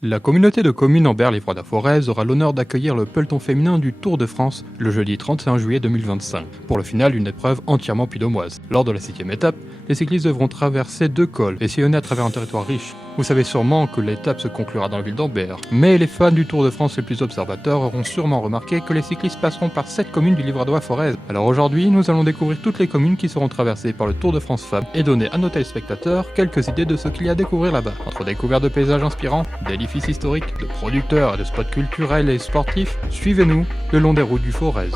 La communauté de communes Ambert-les-Froids-de-Forez aura l'honneur d'accueillir le peloton féminin du Tour de France le jeudi 31 juillet 2025. Pour le final, une épreuve entièrement puy-de-dômoise. Lors de la 6e étape, les cyclistes devront traverser 2 cols et sillonner à travers un territoire riche. Vous savez sûrement que l'étape se conclura dans la ville d'Ambert, mais les fans du Tour de France les plus observateurs auront sûrement remarqué que les cyclistes passeront par 7 communes du Livradois-Forez. Alors aujourd'hui, nous allons découvrir toutes les communes qui seront traversées par le Tour de France Femmes et donner à nos téléspectateurs quelques idées de ce qu'il y a à découvrir là-bas. Entre découvertes de paysages inspirants, d'édifices historiques, de producteurs et de spots culturels et sportifs, suivez-nous le long des routes du Forez.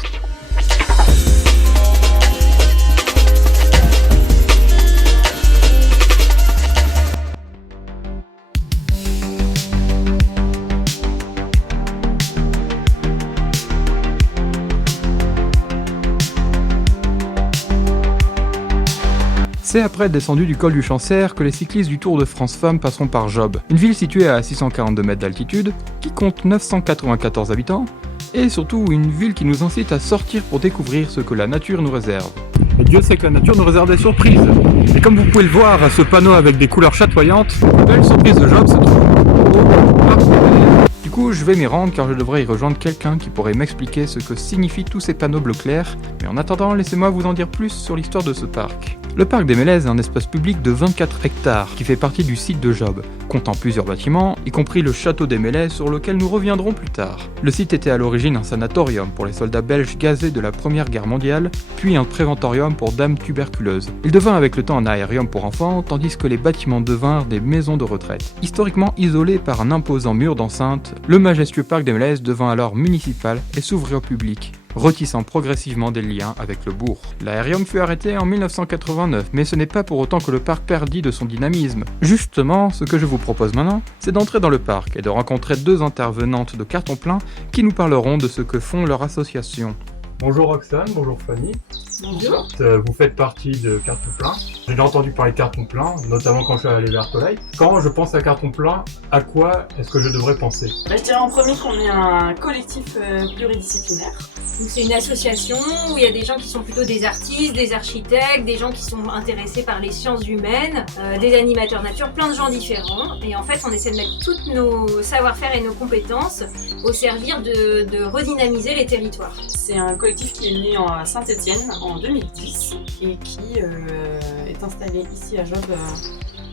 C'est après être descendu du col du Chancer que les cyclistes du Tour de France Femmes passeront par Job, une ville située à 642 mètres d'altitude, qui compte 994 habitants, et surtout une ville qui nous incite à sortir pour découvrir ce que la nature nous réserve. Et Dieu sait que la nature nous réserve des surprises. Et comme vous pouvez le voir à ce panneau avec des couleurs chatoyantes, la belle surprise de Job se trouve au parc des Mélèzes. Du coup, je vais m'y rendre car je devrais y rejoindre quelqu'un qui pourrait m'expliquer ce que signifient tous ces panneaux bleu clair, mais en attendant, laissez-moi vous en dire plus sur l'histoire de ce parc. Le parc des Mélèzes est un espace public de 24 hectares qui fait partie du site de Job, comptant plusieurs bâtiments, y compris le château des Mélèzes sur lequel nous reviendrons plus tard. Le site était à l'origine un sanatorium pour les soldats belges gazés de la Première Guerre mondiale, puis un préventorium pour dames tuberculeuses. Il devint avec le temps un aérium pour enfants, tandis que les bâtiments devinrent des maisons de retraite. Historiquement isolé par un imposant mur d'enceinte, le majestueux parc des Mélèzes devint alors municipal et s'ouvrit au public, retissant progressivement des liens avec le bourg. L'aérium fut arrêté en 1989, mais ce n'est pas pour autant que le parc perdit de son dynamisme. Justement, ce que je vous propose maintenant, c'est d'entrer dans le parc et de rencontrer 2 intervenantes de carton plein qui nous parleront de ce que font leur association. Bonjour Roxane, bonjour Fanny. Bonjour. Vous faites partie de Carton Plein. J'ai déjà entendu parler de Carton Plein, notamment quand je suis allé vers Tolède. Quand je pense à Carton Plein, à quoi est-ce que je devrais penser ? Je dirais en premier qu'on est un collectif pluridisciplinaire. Donc c'est une association où il y a des gens qui sont plutôt des artistes, des architectes, des gens qui sont intéressés par les sciences humaines, des animateurs nature, plein de gens différents. Et en fait, on essaie de mettre tous nos savoir-faire et nos compétences au service de redynamiser les territoires. C'est un collectif qui est né à Saint-Étienne en 2010 et qui est installé ici à Job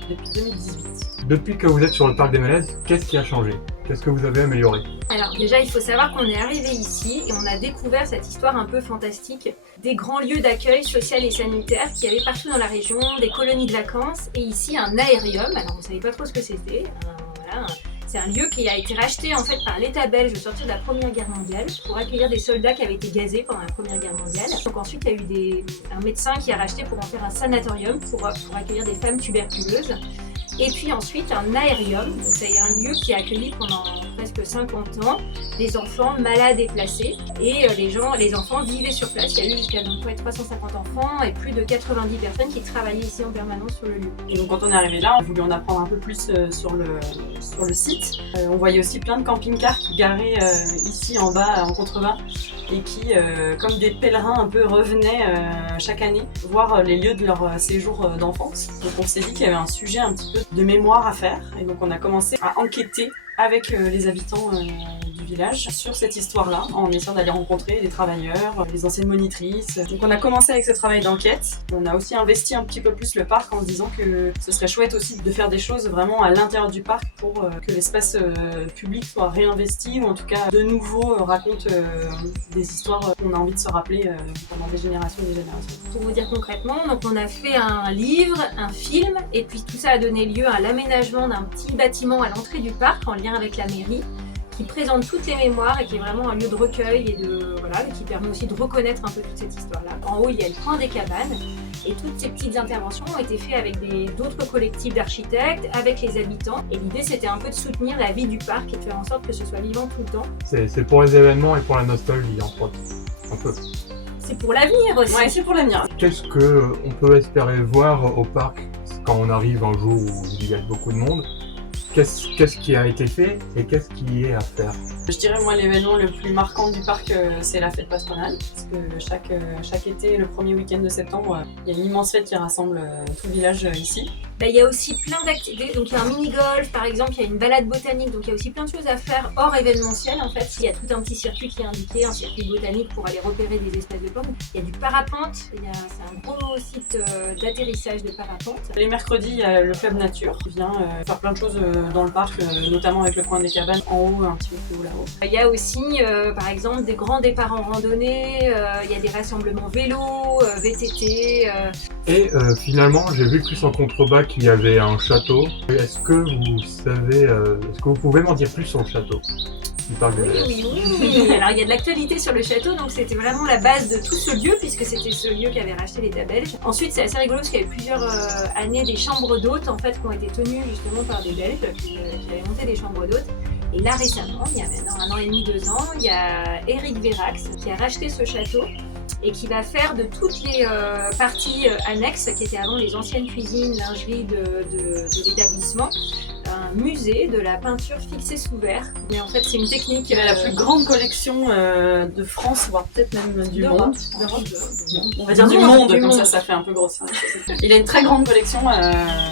depuis 2018. Depuis que vous êtes sur le parc des Mélèzes, qu'est-ce qui a changé ? Qu'est-ce que vous avez amélioré ? Alors déjà, il faut savoir qu'on est arrivé ici et on a découvert cette histoire un peu fantastique des grands lieux d'accueil social et sanitaire qu'il y avait partout dans la région, des colonies de vacances et ici un aérium. Alors on ne savait pas trop ce que c'était. C'est un lieu qui a été racheté en fait par l'État belge au sortir de la Première Guerre mondiale pour accueillir des soldats qui avaient été gazés pendant la Première Guerre mondiale. Donc ensuite, il y a eu un médecin qui a racheté pour en faire un sanatorium pour accueillir des femmes tuberculeuses. Et puis ensuite un aérium, donc c'est un lieu qui a accueilli pendant presque 50 ans des enfants malades et placés. Et les enfants vivaient sur place. Il y a eu jusqu'à 350 enfants et plus de 90 personnes qui travaillaient ici en permanence sur le lieu. Et donc quand on est arrivé là, on voulait en apprendre un peu plus sur le site. On voyait aussi plein de camping-cars qui garaient ici en bas en contrebas et qui, comme des pèlerins un peu, revenaient chaque année voir les lieux de leur séjour d'enfance. Donc on s'est dit qu'il y avait un sujet un petit peu de mémoire à faire et donc on a commencé à enquêter avec les habitants du village sur cette histoire-là, en essayant d'aller rencontrer les travailleurs, les anciennes monitrices. Donc on a commencé avec ce travail d'enquête. On a aussi investi un petit peu plus le parc en se disant que ce serait chouette aussi de faire des choses vraiment à l'intérieur du parc pour que l'espace public soit réinvesti ou en tout cas de nouveau raconte des histoires qu'on a envie de se rappeler pendant des générations et des générations. Pour vous dire concrètement, donc on a fait un livre, un film et puis tout ça a donné lieu à l'aménagement d'un petit bâtiment à l'entrée du parc en lien avec la mairie, qui présente toutes les mémoires et qui est vraiment un lieu de recueil et qui permet aussi de reconnaître un peu toute cette histoire-là. En haut, il y a le coin des cabanes et toutes ces petites interventions ont été faites avec d'autres collectifs d'architectes, avec les habitants. Et l'idée, c'était un peu de soutenir la vie du parc et de faire en sorte que ce soit vivant tout le temps. C'est pour les événements et pour la nostalgie, entre autres. Un peu. C'est pour l'avenir aussi. Ouais, c'est pour l'avenir. Qu'est-ce qu'on peut espérer voir au parc quand on arrive un jour où il y a beaucoup de monde ? Qu'est-ce qui a été fait et qu'est-ce qui est à faire ? Je dirais moi l'événement le plus marquant du parc c'est la fête patronale parce que chaque été, le premier week-end de septembre, il y a une immense fête qui rassemble tout le village ici. Il y a aussi plein d'activités, donc il y a un mini-golf par exemple, il y a une balade botanique, donc il y a aussi plein de choses à faire hors événementiel en fait. Il y a tout un petit circuit qui est indiqué, un circuit botanique pour aller repérer des espèces de plantes. Il y a du parapente, c'est un gros site d'atterrissage de parapente. Les mercredis, il y a le club nature qui vient faire plein de choses dans le parc, notamment avec le coin des cabanes en haut, un petit peu plus haut là-haut. Il y a aussi par exemple des grands départs en randonnée, il y a des rassemblements vélo, VTT. Et finalement, j'ai vu plus en contrebas qu'il y avait un château. Est-ce que vous pouvez m'en dire plus sur le château du parc de Belleuse? Oui. Alors il y a de l'actualité sur le château, donc c'était vraiment la base de tout ce lieu, puisque c'était ce lieu qu'avait racheté l'État belge. Ensuite, c'est assez rigolo parce qu'il y a eu plusieurs années des chambres d'hôtes en fait qui ont été tenues justement par des Belges qui avaient monté des chambres d'hôtes. Et là récemment, il y a maintenant 1 an et demi, 2 ans, il y a Éric Vérax qui a racheté ce château et qui va faire de toutes les parties annexes qui étaient avant les anciennes cuisines, lingeries de l'établissement, un musée de la peinture fixée sous verre. Mais en fait, c'est une technique. Il a la plus grande collection de France, voire peut-être même du monde. On va dire du monde, comme ça fait un peu grossir. Il a une très grande collection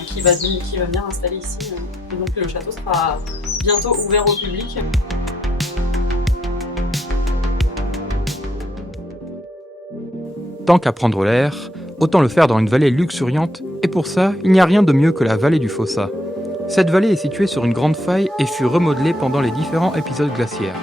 qui va venir installer ici. Et donc le château sera bientôt ouvert au public. Tant qu'à prendre l'air, autant le faire dans une vallée luxuriante, et pour ça, il n'y a rien de mieux que la vallée du Fossat. Cette vallée est située sur une grande faille et fut remodelée pendant les différents épisodes glaciaires.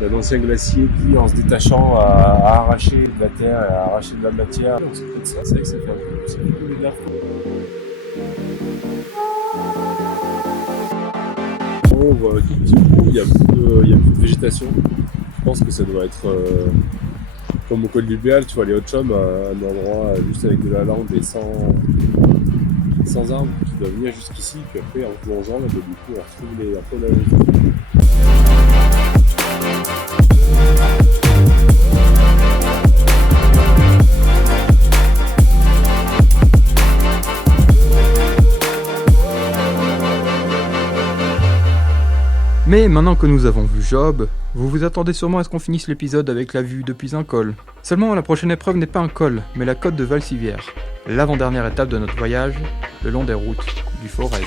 D'un ancien glacier qui, en se détachant, a arraché de la terre, a arraché de la matière. On s'occupe de ça, c'est vrai que ça fait un peu de gaffe. On voit tout petit coup, il y a plus de végétation. Je pense que ça doit être comme au col du Béal, tu vois, les Hautes-Chaumes, un endroit juste avec de la lande et sans arbres qui doit venir jusqu'ici, puis après en plongeant, là, du coup on retrouve un peu la végétation. Mais maintenant que nous avons vu Job, vous vous attendez sûrement à ce qu'on finisse l'épisode avec la vue depuis un col. Seulement, la prochaine épreuve n'est pas un col, mais la côte de Valsivière, l'avant-dernière étape de notre voyage, le long des routes du Forez.